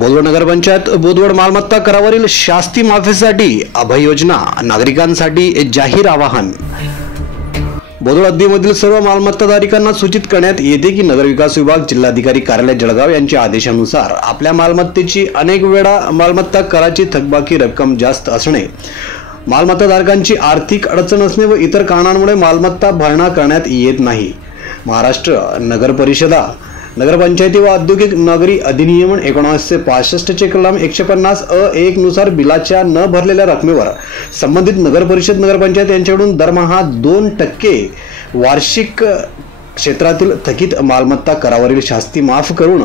बोदवड नगरपंचायत बोदवड मालमत्ता करावरील शास्ती माफीसाठी अभय योजना नागरिकांसाठी जाहीर आवाहन। बोदवड हद्दीमधील सर्व मालमत्ताधारकांना सूचित करण्यात येते की नगरविकास विभाग जिल्हाधिकारी कार्यालय जळगाव यांच्या आदेशानुसार आपल्या मालमत्तेची अनेक वेळा मालमत्ता कराची थकबाकी रक्कम जास्त असणे, मालमत्ताधारकांची आर्थिक अडचण असणे व इतर कारणांमुळे मालमत्ता भरणा करण्यात येत नाही। महाराष्ट्र नगर परिषदा नगरपंचायती व औद्योगिक नगरी अधिनियम 1965 चे कलम 150(अ)(1) नुसार बिलाच्या न भरलेल्या रकमेवर संबंधित नगरपरिषद नगरपंचायत यांच्याकडून दरमहा 2% वार्षिक क्षेत्रातील थकीत मालमत्ता करावरील शास्ती माफ करून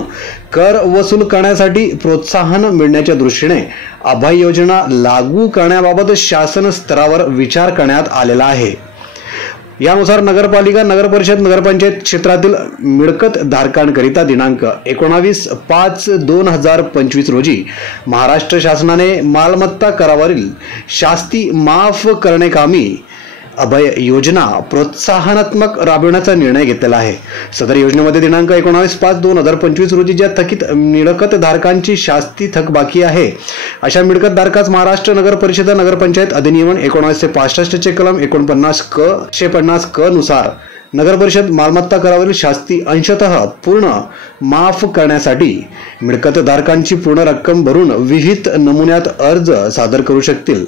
कर वसूल करण्यासाठी प्रोत्साहन मिळण्याच्या दृष्टीने अभय योजना लागू करण्याबाबत शासन स्तरावर विचार करण्यात आलेला आहे। यानुसार नगरपालिका नगरपरिषद नगरपंचायत क्षेत्रातील मिळकत धारकांकरिता दिनांक 19/5/2025 रोजी महाराष्ट्र शासनाने मालमत्ता करावरील शास्ती माफ करण्याकामी अभय योजना प्रोत्साहनात्मक राबविण्याचा निर्णय घेतलेला आहे। सदर योजनेमध्ये दिनांक 19/5/2025 रोजी ज्या थकीत मिळकत धारकांची शास्ती थकबाकी आहे अशा मिळकत धारकास महाराष्ट्र नगर परिषद नगरपंचायत अधिनियम 1965 चे कलम 49(क) नुसार नगर परिषद मालमत्ता करावरील शास्ती अंशतः पूर्ण माफ करण्यासाठी मिळकत धारकांची पूर्ण रक्कम भरून विहित नमुन्यात अर्ज सादर करू शकतील।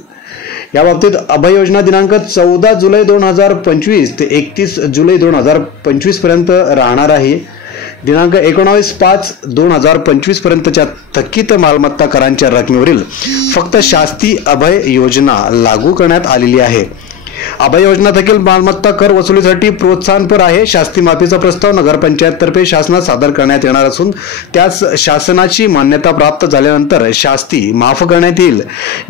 या बाबतीत अभय योजना दिनांक 14 जुलै 2025 ते 31 जुलै 2025 पर्यंत राहणार आहे। दिनांक 19/5/2025 पर्यंतच्या थकीत मालमत्ता करांच्या रकमेवरील फक्त शास्ती अभय योजना लागू करण्यात आलेली आहे। अभय योजना थकील मालमत्ता कर वसुलीसाठी प्रोत्साहनपर आहे। शास्ती माफीचा प्रस्ताव नगरपंचायत तर्फे शासनास सादर करण्यात येणार असून त्यास शासनाची मान्यता प्राप्त झाल्यानंतर शास्ती माफ करण्यात येईल।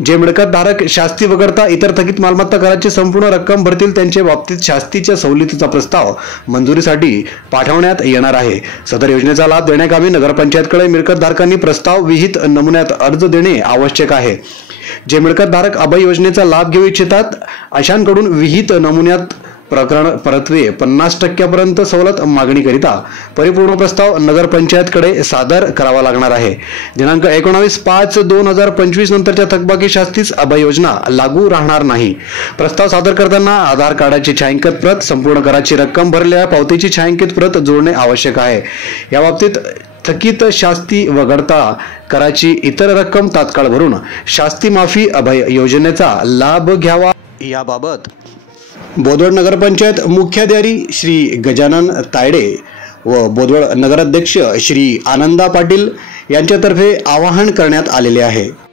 जे मिळकत धारक शास्ती वगळता इतर थकीत मालमत्ता कराची संपूर्ण रक्कम भरतील त्यांच्या बाबतीत शास्तीच्या सवलतीचा प्रस्ताव मंजुरीसाठी पाठवण्यात येणार आहे। सदर योजनेचा लाभ देण्याकामी नगरपंचायतकडे मिळकत धारकांनी प्रस्ताव विहित नमुन्यात अर्ज देणे आवश्यक आहे। जे मिळकत धारक अभय योजनेचा लाभ घेऊ इच्छितात अशांकडून विहित नमुन्यात प्रकरण परत्वे 50% पर्यंत सवलत मागणीकरिता परिपूर्ण प्रस्ताव नगरपंचायतकडे सादर करावा लागणार आहे। दिनांक 19/5/2025 नंतरच्या थकबाकी शास्तीस अभय योजना लागू राहणार नाही। प्रस्ताव सादर करताना आधार कार्डाची छायांकित प्रत, संपूर्ण कराची रक्कम भरलेल्या पावतीची छायांकित प्रत जोडणे आवश्यक आहे। या बाबतीत थकीत शास्ती वगळता कराची इतर रक्कम तात्काळ भरून शास्ती माफी अभय योजनेचा लाभ घ्यावा। याबाबत बोदवड नगरपंचायत मुख्याधिकारी श्री गजानन तायडे व बोदवड नगराध्यक्ष श्री आनंदा पाटील यांच्यातर्फे आवाहन करण्यात आलेले आहे।